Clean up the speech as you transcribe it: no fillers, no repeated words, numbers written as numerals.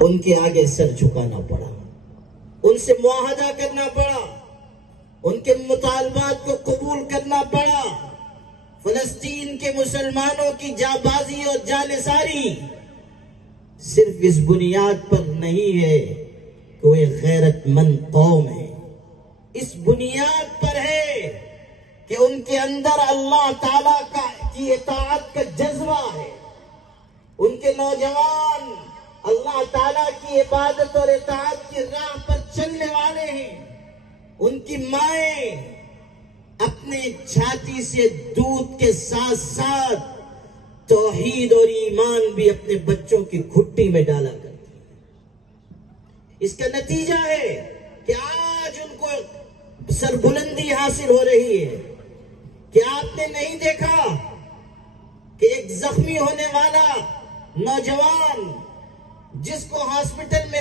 ان کے آگے سر جھکانا پڑا، ان سے معاہدہ کرنا پڑا، ان کے مطالبات کو قبول کرنا پڑا۔ فلسطین کے مسلمانوں کی جانبازی اور جانثاری صرف اس بنیاد پر نہیں ہے کہ وہ ایک غیرت مند قوم ہے، اس بنیاد پر ہے کہ ان کے اندر اللہ تعالیٰ کی اطاعت کا جذبہ ہے، ان کے نوجوان اللہ تعالیٰ کی عبادت اور اطاعت کی راہ پر چلنے والے ہیں، ان کی مائیں اپنے چھاتی سے دودھ کے ساتھ ساتھ توحید اور ایمان بھی اپنے بچوں کی گھٹی میں ڈالا کرتی ہیں۔ اس کا نتیجہ ہے کہ آج ان کو سربلندی حاصل ہو رہی ہے کہ آپ نے نہیں دیکھا کہ ایک زخمی ہونے والا نوجوان جس کو ہاسپٹل میں